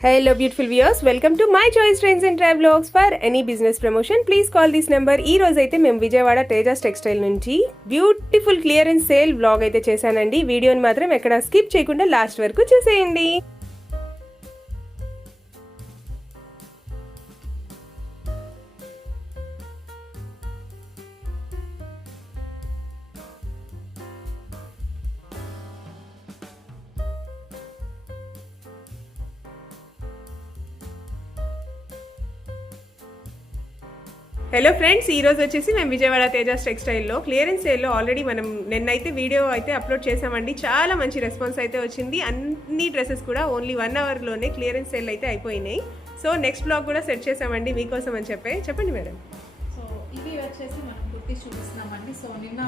Hello beautiful viewers, welcome to my choice trends and travelogues. For any business promotion please call this number. ఈ రోజు అయితే మేము Vijayawada Tejas textile నుంచి beautiful clearance sale vlog అయితే చేశానండి. వీడియోని మాత్రం ఎక్కడ స్కిప్ చేయకుండా లాస్ట్ వరకు చూసేయండి. హలో ఫ్రెండ్స్, ఈ రోజు వచ్చేసి మేము విజయవాడ తేజస్ టెక్స్టైల్లో క్లియరెన్స్ సేల్లో ఆల్రెడీ మనం నిన్నైతే వీడియో అయితే అప్లోడ్ చేసామండి. చాలా మంచి రెస్పాన్స్ అయితే వచ్చింది. అన్ని డ్రెస్సెస్ కూడా ఓన్లీ 1 అవర్లోనే క్లియరెన్స్ సేల్ అయితే అయిపోయినాయి. సో నెక్స్ట్ బ్లాగ్ కూడా సెట్ చేసామండి మీకోసం అని చెప్పండి మేడం. సో ఇవి వచ్చేసి మనం కుర్తీస్ చూపిస్తున్నామండి. సో నిన్న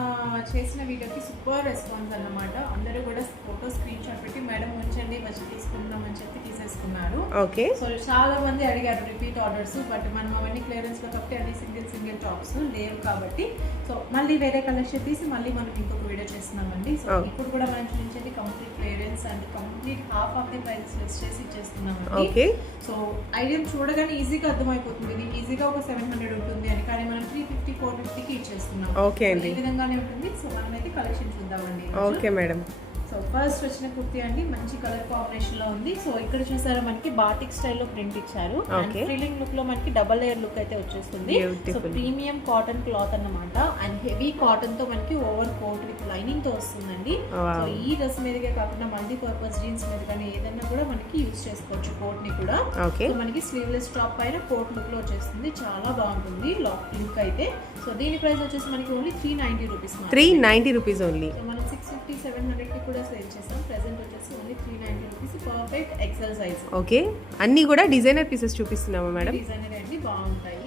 చేసిన వీడియోకి సూపర్ రెస్పాన్స్ అన్నమాట. అందరూ కూడా ఫోటో స్క్రీన్ షాట్ పెట్టి మేడం ఉంచండి వచ్చి తీసుకుందామని చెప్పి తీసేసుకున్నారు. ఓకే, సో చాలా మంది అడిగారు రిపీట్ ఆర్డర్స్, బట్ మనం అవన్నీ క్లియరెన్స్ లో కాబట్టి అది సింగిల్ టాప్స్ లేవు కాబట్టి సో మళ్ళీ వేరే కలెక్షన్ తీసి మళ్ళీ మనం ఇంకొక వీడియో చేస్తున్నామండి. సో ఇప్పుడు కూడా మనం చూపించేది complete clearance and complete half of the price less చేసి ఇచ్చేస్తున్నామండి. సో ఐడియా చూడగానే ఈజీగా అర్థమైపోతుంది. ఇది ఈజీగా ఒక 700 ఉంటుంది అని, కానీ మనం 350 450కి ఇచ్చేస్తున్నాం. ఓకే అండి, ఈ విధంగానే ఉంటుంది. సో మనమైతే కలెక్షన్ చూద్దామండి. Okay madam. సో ఫస్ట్ వచ్చిన కుర్తీ అండి, మంచి కలర్ కాంబినేషన్ లో ఉంది. సో ఇక్కడ చూసారా మనకి బాటిక్ స్టైల్లో ప్రింట్ ఇచ్చారు. ఫ్రిల్లింగ్ లుక్ లో మనకి డబల్ లేయర్ లుక్ అయితే వచ్చేస్తుంది. సో ప్రీమియం కాటన్ క్లాత్ అన్నమాట. అండ్ హెవీ కాటన్ తో మనకి ఓవర్ కోట్ విత్ లైనింగ్ తో వస్తుందండి. సో ఈ డ్రెస్ మీదకే కాకుండా మల్టీ పర్పస్ జీన్స్ మీద కానీ ఏదైనా కూడా మనకి యూజ్ చేసుకోవచ్చు కోట్ ని కూడా. సో మనకి స్లీవ్లెస్ టాప్ పైన కోట్ లుక్ లో వచ్చేస్తుంది. చాలా బాగుంటుంది లుక్ అయితే. సో దీని ప్రైస్ వచ్చేసి మనకి ఓన్లీ 390 రూపీస్. 390 rupees only. మనం 650 700 కి కూడా సేల్ చేసాం. ప్రెజెంట్ వచ్చేసి only 390 rupees. Perfect XL size. Okay, అన్ని కూడా డిజైనర్ పీసెస్ చూపిస్తున్నామా మేడం? డిజైనర్ అండి, బాగుంటాయి.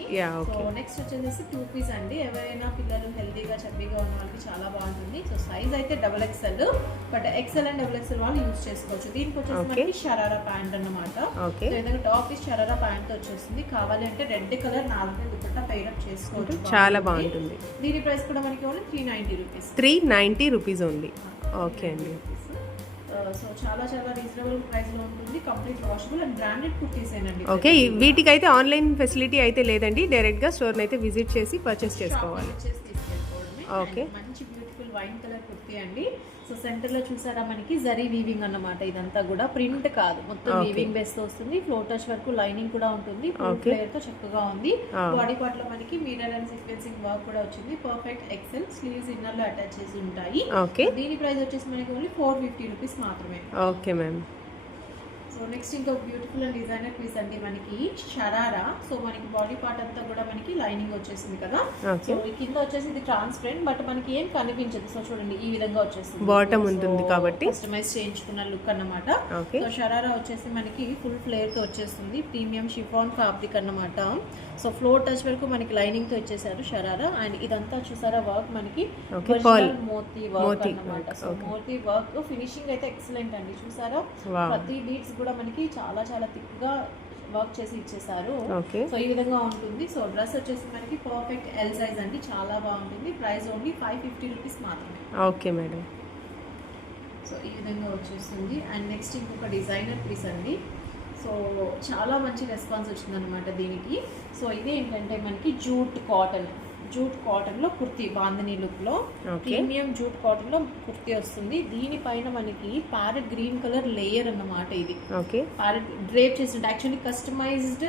సో నెక్స్ట్ వచ్చేసి 2 పీస్ అండి. ఎవరైనా పిల్లలు హెల్తీగా చబ్బీగా ఉన్న వాళ్ళకి చాలా బాగుంటుంది. సో సైజ్ అయితే XXL, but XL and XXL వాళ్ళు యూజ్ చేసుకోవచ్చు. దీనికి వచ్చేసి మనకి షరారా ప్యాంట్ అన్నమాట. ఏదైనా టాప్ పీస్ షరారా ప్యాంట్ వచ్చేస్తుంది. కావాలి అంటే రెడ్ కలర్ 4 దుపట్టా పెయిరప్ చేసుకోవచ్చు. చాలా బాగుంటుంది. దీని ప్రైస్ కూడా మనకి only 390 rupees. 390 rupees only. Okay అండి. సో చాలా రీజనబుల్ ప్రైస్ లో ఉంటుంది. Complete washable and branded kurtis ఏనండి. ఓకే, వీటికి అయితే ఆన్లైన్ ఫెసిలిటీ అయితే లేదండి. డైరెక్ట్ గా స్టోర్ అయితే విజిట్ చేసి పర్చేస్ చేసుకోవాలి. ఓకే, మంచి బ్యూటిఫుల్ వైన్ కలర్ కుర్తీ అండి. సో సెంటర్ లో చూసారా మనకి జరీ వీవింగ్ అన్నమాట. ఇదంతా కూడా ప్రింట్ కాదు, మొత్తం వీవింగ్ బేస్ తో వస్తుంది. ఫ్లోర్ టచ్ వరకు లైనింగ్ కూడా ఉంటుంది. ఫ్లేయర్ తో చక్కగా ఉంది. బాడీ పార్ట్ లో మనకి మిర్రర్ అండ్ సీక్వెన్సింగ్ వర్క్ కూడా వచ్చింది. Perfect XL. స్లీవ్స్ ఇన్నర్ లో అటాచ్ చేసి ఉంటాయి. దీని ప్రైస్ వచ్చేసి మనకి ఓన్లీ 450 రూపీస్ మాత్రమే. Okay ma'am. సో నెక్స్ట్ ఇంకో బ్యూటిఫుల్ అండ్ డిజైనర్ పీస్ అండి మనకి షరారా. సో మనకి బాడీ పార్ట్ అంతా కూడా మనకి లైనింగ్ వచ్చేసింది కదా. సో కింద వచ్చేసి ఇది ట్రాన్స్పరెంట్, బట్ మనకి ఏం కనిపించదు. సో చూడండి ఈ విధంగా వచ్చేసింది. బాటమ్ ఉంటుంది కాబట్టి కస్టమైజ్ చేయించుకున్న లుక్ అన్నమాట. సో షరారా వచ్చేసి మనకి ఫుల్ ఫ్లేర్ తో వచ్చేస్తుంది. ప్రీమియం షిఫాన్ ఫ్యాబ్రిక్ అన్నమాట. సో ఫ్లోర్ టచ్ వరకు మనకి లైనింగ్ తో ఇచ్చేసారు షరారా. అండ్ ఇదంతా చూసారా వర్క్ మనకి మోతీ వర్క్ అన్నమాట. సో మోతీ వర్క్ ఫినిషింగ్ అయితే ఎక్సలెంట్ అండి. చూసారా ప్రతి బీట్స్ కూడా మనకి చాలా థిక్ గా వర్క్ చేసి ఇచ్చేసారు. సో ఈ విధంగా ఉంటుంది. సో డ్రెస్ వచ్చేసి మనకి పర్ఫెక్ట్ ఎల్ సైజ్ అండి. చాలా బాగుంటుంది. ప్రైస్ ఓన్లీ 550 రూపీస్ మాత్రమే. Okay madam. సో ఈ విధంగా వచ్చేస్తుంది. అండ్ నెక్స్ట్ ఇంకొక డిజైనర్ పీస్ అండి. సో చాలా మంచి రెస్పాన్స్ వచ్చింది అనమాట దీనికి. సో ఇది ఏంటంటే మనకి జూట్ కాటన్ లో కుర్తీ, బాందిని లుక్ లో ప్రీమియం జూట్ కాటన్ లో కుర్తీ వస్తుంది. దీనిపైన మనకి ప్యారెట్ గ్రీన్ కలర్ లేయర్ అన్నమాట. ఇది ప్యారెట్ డ్రేప్ చేసింది. యాక్చువల్లీ కస్టమైజ్డ్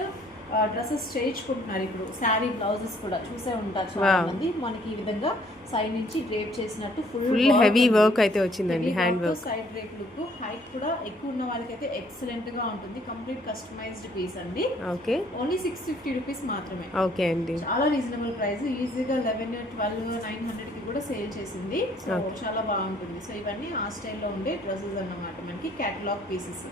డ్రెస్సెస్ చేయించుకుంటున్నారు ఇప్పుడు. శారీ బ్లౌజెస్ కూడా చూసే ఉంటారు చాలా మంది. మనకి ఈ విధంగా సైడ్ నుంచి డ్రేప్ చేసినట్టు ఫుల్ హెవీ వర్క్ అయితే వచ్చిందండి. Hand work, side drape look. Height కూడా ఎక్కువ ఉన్న వాళ్ళకైతే ఎక్సలెంట్ గా ఉంటుంది. కంప్లీట్ కస్టమైజ్డ్ పీస్ అండి. ఓకే, ఓన్లీ 650 రూపీస్ మాత్రమే. ఓకే అండి, చాలా రీజనబుల్ ప్రైస్. ఈజీగా 11 12 900 కి కూడా సేల్ చేసింది. సో చాలా బాగుంటుంది. సో ఇవన్నీ ఆ స్టైల్లో ఉండే డ్రెస్సెస్ అన్నమాట. మనకి కేటలాగ్ పీసెస్.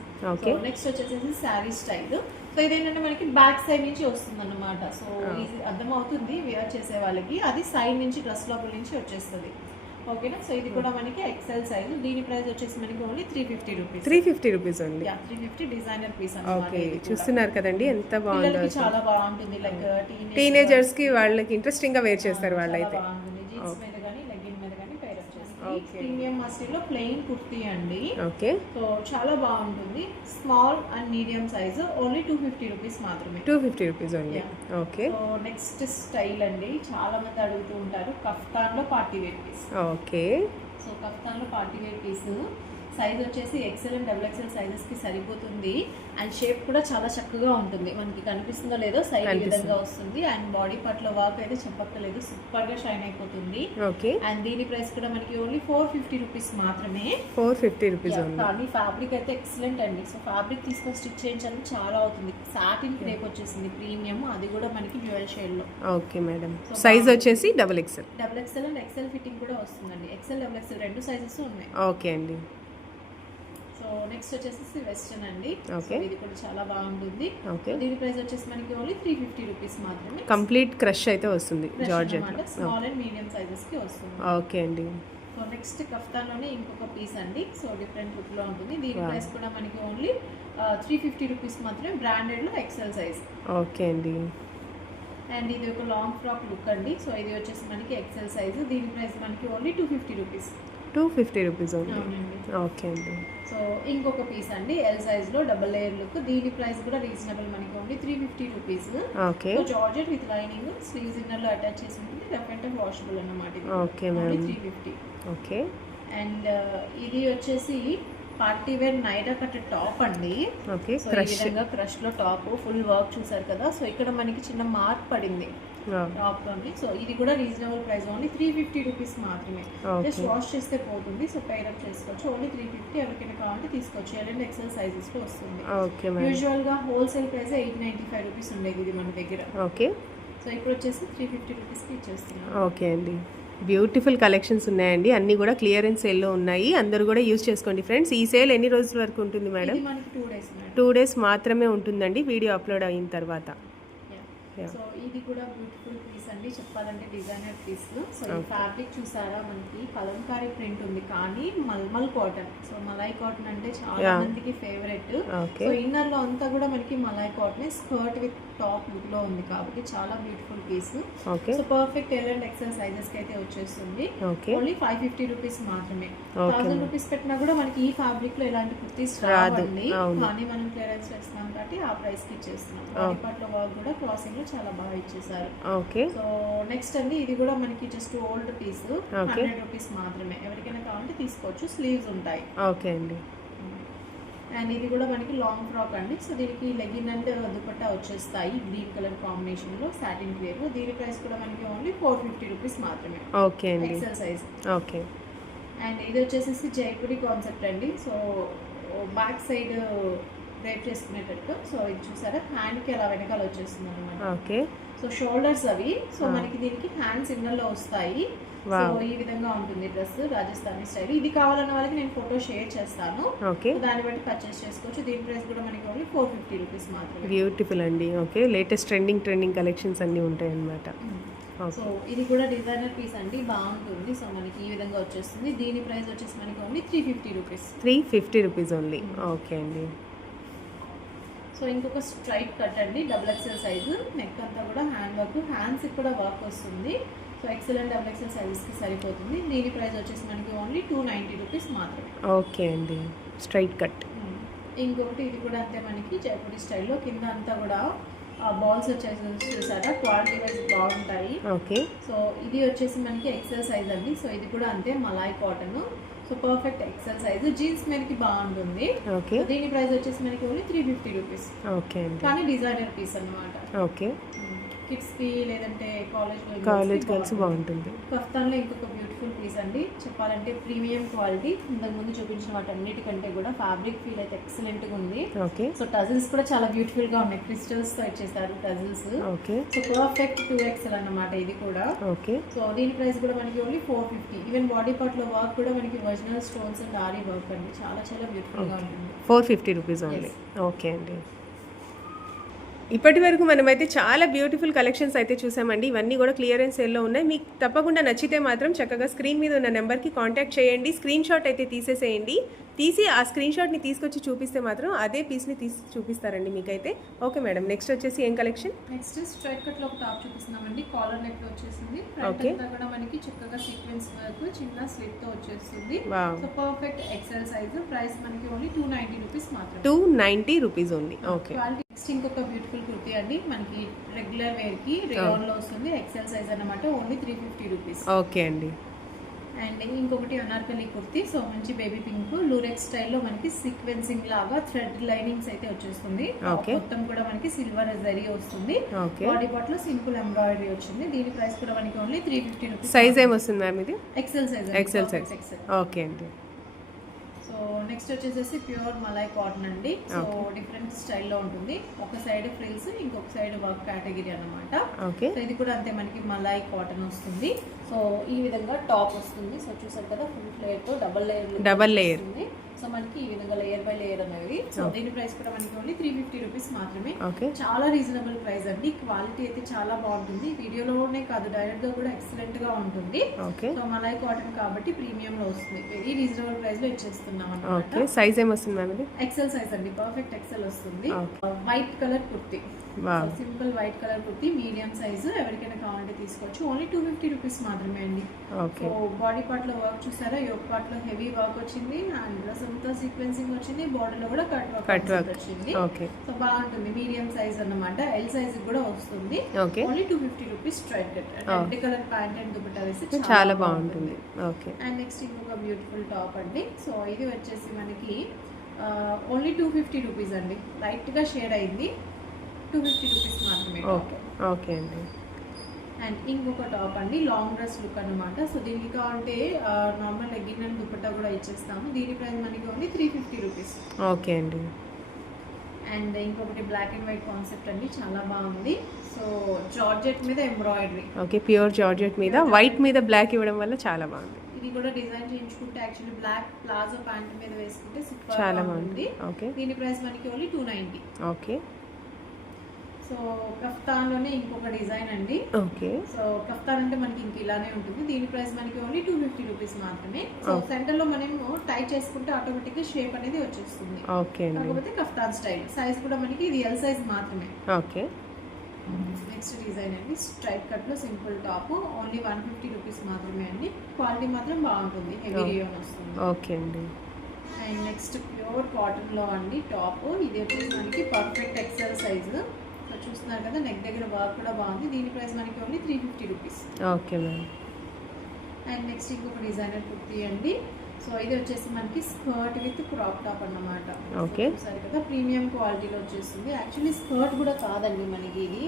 నెక్స్ట్ వచ్చేసి శారీ స్టైల్. సో ఇదేంటంటే మనకి బ్యాక్ సైడ్ నుంచి వస్తుంది అన్నమాట. సో ఈజీ అర్థమవుతుంది వేర్ చేసే వాళ్ళకి. అది సైడ్ నుంచి డ్రెస్ లోపల నుంచి వచ్చేస్తుంది. ఓకేనా. సో ఇది కూడా మనకి ఎక్సెల్ సైజ్. దీని ప్రైస్ వచ్చేసి మనకి only 350 rupees. 350 rupees only. 350 designer piece. Okay, చూస్తున్నారు కదండి ఎంత బాగుందో. చాలా బాగుంటుంది. లైక్ టీనేజర్స్ కి వాళ్ళకి ఇంట్రెస్టింగ్ గా వేర్ చేస్తారు వాళ్ళైతే. జీన్స్ మీద కానీ లెగ్గిన్ మీద కానీ పైరప్ చేస్తారు. Okay. ప్రీమియం మస్లిన్ లో ప్లెయిన్ కుర్తీ అండి. ఓకే. సో చాలా బాగుంటుంది. Small and medium size only 250 rupees మాత్రమే. 250 rupees only. Yeah. Okay. So next style అండి, చాలా మంది అడుగుతూ ఉంటారు, కఫ్తాన్ లో party wear piece. Okay. So kaftan లో పార్టీ వేర్ పీస్ సైజ్ వచ్చేసి XL and double XL sizes కి సరిపోతుంది. అండ్ షేప్ కూడా చాలా చక్కగా ఉంటుంది. మనకి కనిపిస్తుందో లేదో సైజ్ ఈ విధంగా వస్తుంది. అండ్ బాడీ పార్ట్ లో వర్క్ అయితే చెప్పక్కర్లేదు, సూపర్ గా షైన్ అయిపోతుంది. ఓకే. అండ్ దీని ప్రైస్ కూడా మనకి ఓన్లీ 450 రూపీస్ మాత్రమే. 450 రూపీస్ Yeah, ఓన్లీ. కానీ ఫ్యాబ్రిక్ అయితే ఎక్సలెంట్ అండి. సో ఫ్యాబ్రిక్ తీసుకొని స్టిచ్ చేయించడానికి చాలా అవుతుంది. సాటిన్ క్రేప్ వచ్చేసింది ప్రీమియం, అది కూడా మనకి డ్యూయల్ షేడ్ లో. Okay madam. సైజ్ వచ్చేసి double XL. Double XL and XL fitting కూడా వస్తుందండి. ఎక్సెల్ డబుల్ ఎక్సెల్ రెండు సైజెస్ ఉన్నాయి. ఓకే అండి. సో నెక్స్ట్ వచ్చేసి వెస్టర్న్ అండి. Okay. ఇది కూడా చాలా బాగుంటుంది. ఓకే. దీని ప్రైస్ వచ్చేసి మనకి ఓన్లీ 350 రూపీస్ మాత్రమే. కంప్లీట్ క్రష్ అయితే వస్తుంది georgette. Small and medium sizes కి వస్తుంది. ఓకే అండి. సో నెక్స్ట్ కఫ్తాన్లోనే ఇంకొక పీస్ అండి. సో డిఫరెంట్ లుక్ లో ఉంటుంది. దీని Wow. ప్రైస్ కూడా మనకి ఓన్లీ 350 రూపీస్ మాత్రమే. బ్రాండెడ్ లో ఎక్సెల్ సైజ్. ఓకే అండి. అండ్ ఇది ఒక లాంగ్ ఫ్రాక్ లుక్ అండి. సో ఇది వచ్చేసి మనకి ఎక్సెల్ సైజ్. దీని ప్రైస్ మనకి ఓన్లీ 250 రూపీస్. 250 rupees only. అవునండి. ఓకే అండి. సో ఇంకొక పీస్ అండి, ఎల్ సైజ్ లో డబుల్ లేయర్ లుక్. దీని ప్రైస్ కూడా రీజనబుల్, మనకి only 350 rupees. Okay. Georgette with lining, sleeves inner లో అటాచ్ చేసి ఉంటుంది. రఫ్ అండ్ టఫ్ వాషబుల్ అన్నమాట. ఇది okay only madam. 350. Okay. And ఇది వచ్చేసి party wear Naira cut top అండి. ఓకే. సో ఈ క్రష్. విధంగా క్రష్ లో టాప్ ఫుల్ వర్క్ చూసారు కదా. సో ఇక్కడ మనకి చిన్న మార్క్ పడింది టాప్ లోని. సో ఇది కూడా రీజనబుల్ ప్రైస్, ఓన్లీ 350 రూపీస్ మాత్రమే. Okay. జస్ట్ వాష్ చేస్తే పోతుంది. సో పేరప్ చేసుకోవచ్చు. ఓన్లీ 350. ఎవరికైనా కావాలంటే తీసుకోవచ్చు. ఎల్ అండ్ ఎక్సెల్ సైజెస్ లో వస్తుంది. Okay madam. యూజువల్ గా హోల్సేల్ ప్రైస్ 895 రూపీస్ ఉండేది ఇది మన దగ్గర. ఓకే. సో ఇప్పుడు వచ్చేసి 350 రూపీస్కి ఇచ్చేస్తున్నాం. ఓకే అండి. బ్యూటిఫుల్ కలెక్షన్స్ ఉన్నాయండి. అన్నీ కూడా క్లియరెన్స్ సేల్లో ఉన్నాయి. అందరూ కూడా యూజ్ చేసుకోండి ఫ్రెండ్స్. ఈ సేల్ ఎన్ని రోజుల వరకు ఉంటుంది మేడం? ఇది మనకి 2 days మేడం. 2 days మాత్రమే ఉంటుందండి వీడియో అప్లోడ్ అయిన తర్వాత. Yeah. సో ఇది కూడా బ్యూటిఫుల్ పీస్ అండి, చెప్పాలంటే డిజైనర్ పీస్. సో ఈ ఫ్యాబ్రిక్ చూసారా, మనకి కలంకారీ ప్రింట్ ఉంది కానీ malmal cotton. So malai cotton అంటే చాలా Yeah. మందికి ఫేవరెట్. ఓకే. సో ఇన్నర్ లో అంతా కూడా మనకి malai cotton, skirt with top look లో ఉంది కాబట్టి చాలా beautiful piece. Okay. So perfect L and XL sizes కి అయితే వచ్చేస్తుంది. ఓకే. ఓన్లీ 550 రూపీస్ మాత్రమే. Okay. 1000 రూపీస్ పెట్టినా కూడా మనకి ఈ ఫ్యాబ్రిక్ లో ఎలాంటి కుర్తీస్ రాదు. రావండి. అవును. కానీ మనం క్లియరెన్స్ చేస్తున్నాం కాబట్టి ఆ ప్రైస్ కి ఇచ్చేస్తున్నాం. బాడీ పార్ట్ లో వర్క్ కూడా క్రాసింగ్ లో చాలా బాగా ఇచ్చేసారు. ఓకే. సో నెక్స్ట్ అండి, ఇది కూడా మనకి just old piece, Okay. 100 rupees మాత్రమే. ఎవరికైనా కావాలంటే తీసుకోవచ్చు. స్లీవ్స్ ఉంటాయి. ఓకే అండి. అండ్ ఇది కూడా మనకి లాంగ్ ఫ్రాక్ అండి. సో దీనికి లెగిన్ అండ్ దుపట్టా వచ్చేస్తాయి గ్రీన్ కలర్ కాంబినేషన్ లో, సాటిన్ క్రేప్. దీని ప్రైస్ కూడా మనకి ఓన్లీ 450 రూపీస్ మాత్రమే. ఓకే అండి. XL size. ఓకే. అండ్ ఇది వచ్చేసి జైపురి కాన్సెప్ట్ అండి. సో బ్యాక్ సైడ్ డ్రైప్ చేసుకునేటట్టు. సో ఇది చూసారా, హ్యాండ్ కి అలా వెనకాల వచ్చేస్తుంది అనమాట. ఓకే. సో షోల్డర్స్ అవి. సో మనకి దీనికి హ్యాండ్స్ ఇన్నర్ లో వస్తాయి. So Wow. ఈ విధంగా ఉంటుంది డ్రెస్, రాజస్థానీ స్టైల్. ఇది కావాలన్న వాళ్ళకి నేను ఫోటో షేర్ చేస్తాను. ఓకే. సో దాన్ని బట్టి పర్చేస్ చేసుకోవచ్చు. దీని ప్రైస్ కూడా మనకి ఓన్లీ 450 రూపీస్ మాత్రమే. బ్యూటిఫుల్ అండి. ఓకే. లేటెస్ట్ ట్రెండింగ్ కలెక్షన్స్ అన్నీ ఉంటాయి అన్నమాట. సో ఇది కూడా డిజైనర్ పీస్ అండి, బాగుంటుంది. సో మనకి ఈ విధంగా వచ్చేస్తుంది. దీని ప్రైస్ వచ్చేసి మనకి only 350 rupees. 350 rupees only. Okay అండి. సో ఇంకొక స్ట్రైట్ కట్ అండి, డబుల్ ఎక్సెల్ సైజు. నెక్ అంతా కూడా హ్యాండ్ వర్క్, హ్యాండ్స్ కూడా వర్క్ వస్తుంది. So XL and double XL సైజెస్కి సరిపోతుంది. దీని ప్రైస్ వచ్చేసి మనకి ఓన్లీ 290 రూపీస్ మాత్రమే. ఓకే అండి. Straight cut. ఇంకొకటి ఇది కూడా అంతే, మనకి జైపూరి స్టైల్లో కింద అంతా కూడా బాల్స్ వచ్చేసి చూసారా, క్వాలిటీ వైజ్ బాగుంటాయి. ఓకే. సో ఇది వచ్చేసి మనకి ఎక్సెల్ సైజ్ అండి. సో ఇది కూడా అంతే, malai cotton. So perfect XL size, jeans మీదకి బాగుంటుంది. ఓకే. సో దీని ప్రైస్ వచ్చేసి మనకి ఓన్లీ 350 రూపీస్. ఓకే అండి. కానీ డిజైనర్ పీస్ అన్నమాట. ఓకే. కిడ్స్ కి లేదంటే కాలేజ్ గర్ల్స్ బాగుంటుంది. కఫ్తాన్లో ఇంకొక బ్యూటిఫుల్ పీస్ అండి, చెప్పాలంటే ప్రీమియం క్వాలిటీ. ఇంతకు ముందు చూపించిన వాటన్నిటికంటే కూడా ఫ్యాబ్రిక్ ఫీల్ అయితే ఎక్సలెంట్ గా ఉంది. ఓకే. సో టజిల్స్ కూడా చాలా బ్యూటిఫుల్ గా ఉన్నాయి, క్రిస్టల్స్ తో ఇచ్చేసారు tassels. Okay. So perfect 2XL అన్నమాట ఇది కూడా. ఓకే. సో దీని ప్రైస్ కూడా మనకి ఓన్లీ 450. ఈవెన్ బాడీ పార్ట్ లో వర్క్ కూడా మనకి original stones and ary work అండి, చాలా చాలా బ్యూటిఫుల్ గా ఉంటుంది. 450 రూపీస్ ఓన్లీ. ఓకే అండి. ఇప్పటి వరకు మనమైతే చాలా బ్యూటిఫుల్ కలెక్షన్స్ అయితే చూసామండి. ఇవన్నీ కూడా క్లియరెన్స్ సేల్లో ఉన్నాయి. మీకు తప్పకుండా నచ్చితే మాత్రం చక్కగా స్క్రీన్ మీద ఉన్న నెంబర్కి కాంటాక్ట్ చేయండి. స్క్రీన్ షాట్ అయితే తీసేసేయండి. తీసి ఆ స్క్రీన్ షాట్ని తీసుకొచ్చి చూపిస్తే మాత్రం అదే పీస్ని తీసి చూపిస్తారండి మీకైతే. ఓకే మేడం, నెక్స్ట్ వచ్చేసి ఏం కలెక్షన్? నెక్స్ట్ స్ట్రైట్ కట్లో ఒక టాప్ చూపిస్తున్నామండి. కాలర్ నెక్ వచ్చేసింది. ఓకే. ఫ్రంట్ అంతా కూడా మనకి చక్కగా సీక్వెన్స్ వర్క్ చిన్న స్లిట్ తో వచ్చేస్తుంది. So perfect XL size. Price మనకి ఓన్లీ 290 రూపీస్ మాత్రమే. 290 rupees only. Okay. Quality. Next ఇంకొక బ్యూటిఫుల్ కుర్తీ అండి, మనకి రెగ్యులర్ వేర్ కి రేయాన్ లో వస్తుంది. ఎక్సెల్ సైజ్ అన్నమాట. Only 350 rupees. ఓకే అండి. అండ్ ఇంకొకటి అనార్కలి కుర్తీ. సో మంచి బేబీ పింక్ లూరెక్స్ స్టైల్లో మనకి సీక్వెన్సింగ్ లాగా థ్రెడ్ లైనింగ్స్ అయితే వచ్చేస్తుంది. మొత్తం కూడా మనకి సిల్వర్ జరీ వస్తుంది. బాడీ పార్ట్ లో సింపుల్ ఎంబ్రాయిడరీ వచ్చింది. దీని ప్రైస్ కూడా మనకి ఓన్లీ 350 రూపీస్. సైజ్ ఏమొస్తుంది మ్యామ్ ఇది? XL size. XL size. Okay అండి. సో నెక్స్ట్ వచ్చేసి ప్యూర్ మలై కాటన్ అండి. సో డిఫరెంట్ స్టైల్లో ఉంటుంది. ఒక సైడ్ ఫ్రిల్స్, ఇంకొక సైడ్ వర్క్ కేటగిరీ అన్నమాట. సో ఇది కూడా అంతే మనకి మలై కాటన్ వస్తుంది. సో ఈ విధంగా టాప్ వస్తుంది. సో చూసారు కదా, ఫుల్ ఫ్లేర్ తో డబల్ లేయర్ ఉంది. సో మనకి ఈ విధంగా లేయర్ బై లేయర్ అనేది. సో దీని ప్రైస్ కూడా మనకి ఓన్లీ 350 రూపీస్ మాత్రమే. చాలా రీజనబుల్ ప్రైస్ అండి. క్వాలిటీ అయితే చాలా బాగుంటుంది. వీడియోలోనే కాదు, డైరెక్ట్ గా కూడా ఎక్సలెంట్ గా ఉంటుంది. సో మలై కాటన్ కాబట్టి ప్రీమియం లో వస్తుంది. వెరీ రీజనబుల్ ప్రైస్ లో ఇచ్చేస్తున్నాం అన్నమాట. సైజ్ ఏమొస్తుంది మ్యామ్ ఇది? ఎక్సెల్ సైజ్ అండి. పర్ఫెక్ట్ ఎక్సెల్ వస్తుంది. White colour kurti. Simple white colour kurti, medium size. ఎవరికైనా కావాలంటే తీసుకోవచ్చు. ఓన్లీ 250 రూపీస్ మాత్రమే అండి. సో బాడీ పార్ట్ లో వర్క్ చూసారా, యోక్ పార్ట్ లో హెవీ వర్క్ వచ్చింది. అండ్ ప్లస్ అంతా సీక్వెన్సింగ్ వచ్చింది. బార్డర్ లో కూడా కట్ వర్క్ వచ్చింది. సో బాగుంటుంది. మీడియం సైజ్ అన్నమాట. ఎల్ సైజ్ కూడా వస్తుంది. Only 250 rupees. Straight cut red colour pant and dupatta వేసి చాలా బాగుంటుంది. అండ్ నెక్స్ట్ ఇంకొక బ్యూటిఫుల్ టాప్ అండి. సో ఇది వచ్చేసి మనకి ఓన్లీ 250 రూపీస్ అండి. లైట్ గా షేడ్ అయింది. 250 రూపీస్ మాత్రమే. ఓకే అండి. అండ్ ఇంకొక టాప్ అండి, లాంగ్ డ్రెస్ లుక్ అనమాట. సో దీనికి కావాలంటే నార్మల్ లెగ్గిన్ అండ్ దుపట్టా కూడా ఇచ్చేస్తాము. దీని ప్రైస్ మనకి ఓన్లీ 350 రూపీస్. ఓకే అండి. అండ్ ఇంకొకటి బ్లాక్ అండ్ వైట్ కాన్సెప్ట్ అండి, చాలా బాగుంది. సో జార్జెట్ మీద ఎంబ్రాయిడరీ. ఓకే, ప్యూర్ జార్జెట్ మీద వైట్ మీద బ్లాక్ ఇవ్వడం వల్ల చాలా బాగుంది. ఇది కూడా డిజైన్ చేయించుకుంటే యాక్చువల్లీ బ్లాక్ ప్లాజో ప్యాంట్ మీద వేసుకుంటే సూపర్ చాలా బాగుంది. ఓకే. దీని ప్రైస్ మనకి ఓన్లీ 290. ఓకే. సో కఫ్తాన్ లోనే ఇంకొక డిజైన్ అండి. ఓకే. సో కఫ్తాన్ అంటే మనకి ఇంక ఇలానే ఉంటుంది. దీని ప్రైస్ మనకి ఓన్లీ 250 రూపీస్ మాత్రమే. సో సెంటర్ లో మనము టై చేసుకుంటే ఆటోమేటిక్ గా షేప్ అనేది వచ్చేస్తుంది. ఓకే. కాకపోతే కఫ్తాన్ స్టైల్. సైజ్ కూడా మనకి ఇది ఎల్ సైజ్ మాత్రమే. ఓకే. నెక్స్ట్ డిజైన్ అండి, స్ట్రైట్ కట్ లో సింపుల్ టాప్. ఓన్లీ 150 రూపీస్ మాత్రమే అండి. క్వాలిటీ మాత్రం బాగుంటుంది. హెవీ రియోన్ వస్తుంది. ఓకే అండి. అండ్ నెక్స్ట్ ప్యూర్ కాటన్ లో అండి టాప్. ఇది వచ్చేసి మనకి పర్ఫెక్ట్ ఎక్సెల్ సైజ్. చూస్తున్నారు కదా, నెక్ దగ్గర వర్క్ కూడా బాగుంది. దీని ప్రైస్ మనకి only 350 rupees. Okay ma'am. And next ఇంకొక డిజైనర్ కుర్తీ అండి. సో ఇది వచ్చేసి మనకి స్కర్ట్ విత్ క్రాప్ టాప్ అన్నమాట. ఓకే. చూసారు కదా, ప్రీమియం క్వాలిటీలో వచ్చేస్తుంది. యాక్చువల్లీ స్కర్ట్ కూడా కాదండి, మనకి ఇది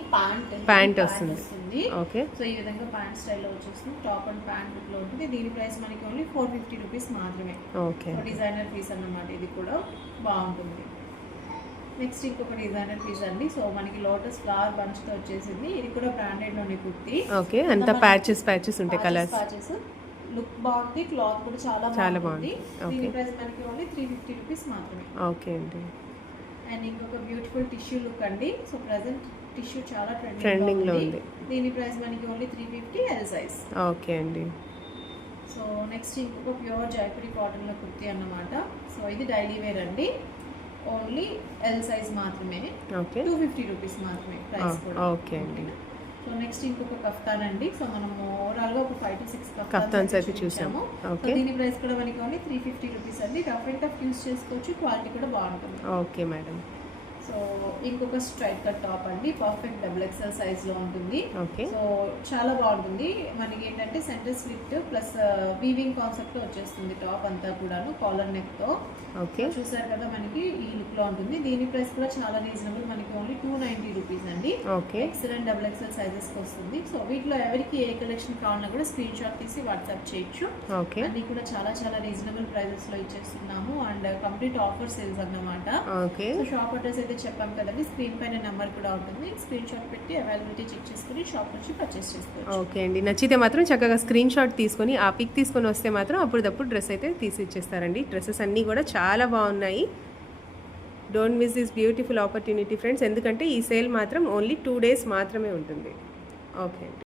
ప్యాంట్ వస్తుంది. ఓకే. సో ఈ విధంగా ప్యాంట్ స్టైల్లో వచ్చేస్తుంది. టాప్ అండ్ ప్యాంట్ లో ఉంటుంది. దీని ప్రైస్ మనకి ఓన్లీ 450 రూపీస్ మాత్రమే. ఓకే. డిజైనర్ పీస్ అన్నమాట. ఇది కూడా బాగుంటుంది. నెక్స్ట్ ఇంకొక డిజైనర్ పీస్ అండి. సో మనకి లోటస్ ఫ్లవర్ బంచ్ తో వచ్చేసింది. ఇది కూడా బ్రాండెడ్ లోనే కుర్తి. ఓకే. అంత ప్యాచెస్ ఉంటాయి, కలర్స్. లుక్ బాగుంది. క్లాత్ కూడా చాలా బాగుంది. దీని ప్రైస్ మనకి ఓన్లీ 350 రూపీస్ మాత్రమే. ఓకే అండి. అండ్ ఇంకొక బ్యూటిఫుల్ టిష్యూ లుక్ అండి. సో ప్రెసెంట్ టిష్యూ చాలా ట్రెండింగ్ లో ఉంది. దీని ప్రైస్ మనకి ఓన్లీ 350 ఎల్ సైజ్. ఓకే అండి. సో నెక్స్ట్ ఇంకొక ప్యూర్ జైపురి కాటన్ లో కుర్తి అన్నమాట. సో ఇది డైలీ వేర్ అండి. ఓన్లీ ఎల్ సైజ్ మాత్రమే. ఓకే. 250 రూపీస్ మాత్రమే ప్రైస్ కూడా. ఓకే అండి. సో నెక్స్ట్ ఇంకొక కఫ్తాన్ అండి. సో మనం ఓవరాల్ గా ఒక 5 to 6 కఫ్తాన్స్ అయితే చూసాము. ఓకే. దీని ప్రైస్ కూడా మనకి ఓన్లీ 350 రూపీస్ అండి. రఫ్ అండ్ టఫ్ యూస్ చేసుకోవచ్చు. క్వాలిటీ కూడా బాగుంటుంది. Okay madam. సో ఇంకొక స్ట్రైట్ కట్ టాప్ అండి. పర్ఫెక్ట్ డబుల్ ఎక్స్ఎల్ సైజ్ లో ఉంటుంది. ఓకే. సో చాలా బాగుంటుంది. మనకి ఏంటంటే centre slit plus weaving concept లో వచ్చేస్తుంది టాప్ అంతా కూడాను, కాలర్ నెక్ తో. ఓకే. చూసారు కదా, మనకి ఈ లుక్ లో ఉంటుంది. దీని ప్రైస్ కూడా చాలా రీజనబుల్. మనకి ఓన్లీ 290 రూపీస్ అండి. Okay. Excellent double XL sizes కి వస్తుంది. సో వీటిలో ఎవరికి ఏ కలెక్షన్ కావాలన్నా కూడా స్క్రీన్ షాట్ తీసి వాట్సాప్ చేయొచ్చు. ఓకే. అన్ని కూడా చాలా రీజనబుల్ ప్రైజెస్ లో ఇచ్చేస్తున్నాము. అండ్ కంప్లీట్ ఆఫర్ సేల్స్ అన్నమాట. ఓకే. సో షాప్ అడ్రస్ అయితే చెప్పాం కదండి, స్క్రీన్ పైన నెంబర్ కూడా ఉంటుంది. స్క్రీన్ షాట్ పెట్టి అవైలబిలిటీ చెక్ చేసుకుని షాప్ నుంచి పర్చేస్ చేసుకోవచ్చు. ఓకే అండి. నచ్చితే మాత్రం చక్కగా స్క్రీన్ షాట్ తీసుకొని ఆ పిక్ తీసుకొని వస్తే మాత్రం అప్పుడప్పుడు డ్రెస్ అయితే తీసి ఇచ్చేస్తారండి. డ్రెస్సెస్ అన్నీ కూడా చాలా బాగున్నాయి. Don't miss this beautiful opportunity friends. ఎందుకంటే ఈ సేల్ మాత్రం ఓన్లీ 2 days మాత్రమే ఉంటుంది. ఓకే.